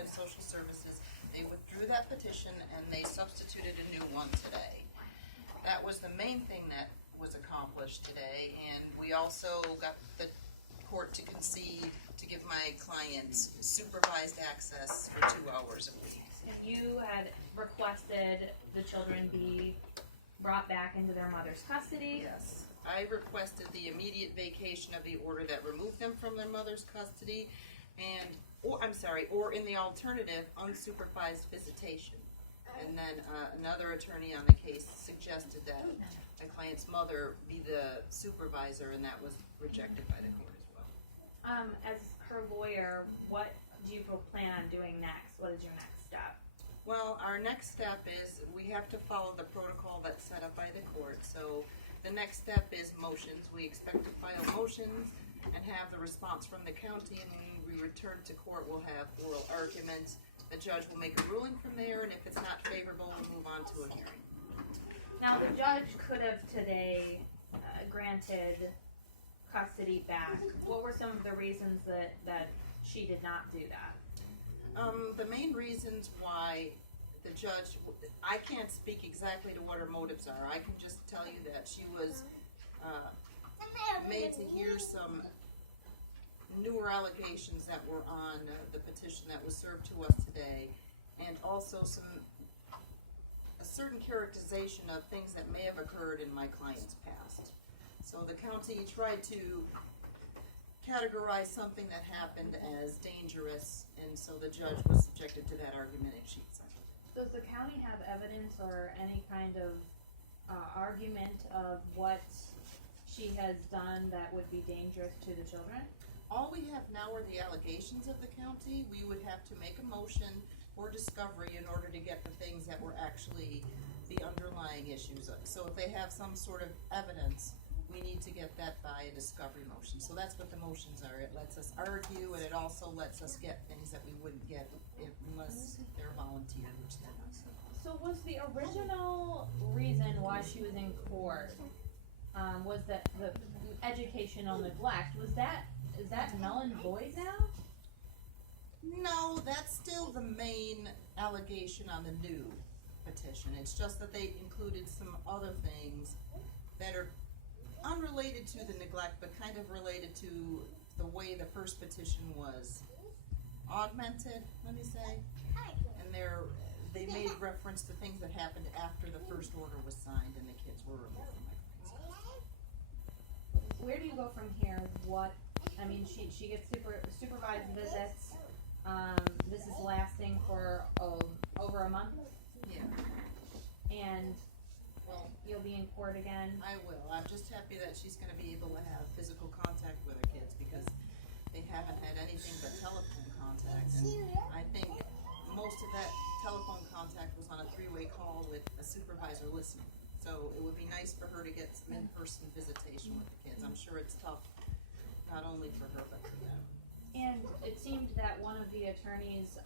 of Social Services, they withdrew that petition and they substituted a new one today. That was the main thing that was accomplished today, and we also got the court to concede to give my clients supervised access for 2 hours a week. And you had requested the children be brought back into their mother's custody. Yes. I requested the immediate vacation of the order that removed them from their mother's custody, or in the alternative, unsupervised visitation. And then another attorney on the case suggested that my client's mother be the supervisor, and that was rejected by the court as well. As her lawyer, what do you plan on doing next? What is your next step? Well, our next step is we have to follow the protocol that's set up by the court. So the next step is motions. We expect to file motions and have the response from the county, and when we return to court, we'll have oral arguments. The judge will make a ruling from there, and if it's not favorable, we'll move on to a hearing. Now, the judge could have today granted custody back. What were some of the reasons that she did not do that? The main reasons why the judge, I can't speak exactly to what her motives are. I can just tell you that she was made to hear some newer allegations that were on the petition that was served to us today, and also a certain characterization of things that may have occurred in my client's past. So the county tried to categorize something that happened as dangerous, and so the judge was subjected to that argument if she accepted it. Does the county have evidence or any kind of argument of what she has done that would be dangerous to the children? All we have now are the allegations of the county. We would have to make a motion for discovery in order to get the things that were actually the underlying issues. So if they have some sort of evidence, we need to get that by a discovery motion. So that's what the motions are. It lets us argue, and it also lets us get things that we wouldn't get unless they're volunteer, which they're not. So was the original reason why she was in court was that the educational neglect, is that null and void now? No, that's still the main allegation on the new petition. It's just that they included some other things that are unrelated to the neglect, but kind of related to the way the first petition was augmented, let me say. And they made reference to things that happened after the first order was signed and the kids were removed from my client's house. Where do you go from here? She gets supervised visits. This is lasting for over a month. Yeah. And you'll be in court again. I will. I'm just happy that she's going to be able to have physical contact with her kids, because they haven't had anything but telephone contact. And I think most of that telephone contact was on a 3-way call with a supervisor listening. So it would be nice for her to get some in-person visitation with the kids. I'm sure it's tough, not only for her, but for them. And it seemed that one of the attorneys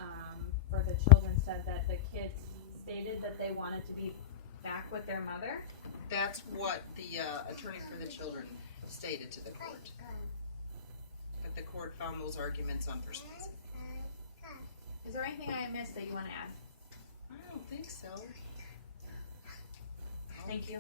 for the children said that the kids stated that they wanted to be back with their mother. That's what the attorney for the children stated to the court. But the court found those arguments unpersuasive. Is there anything I missed that you want to add? I don't think so. Thank you.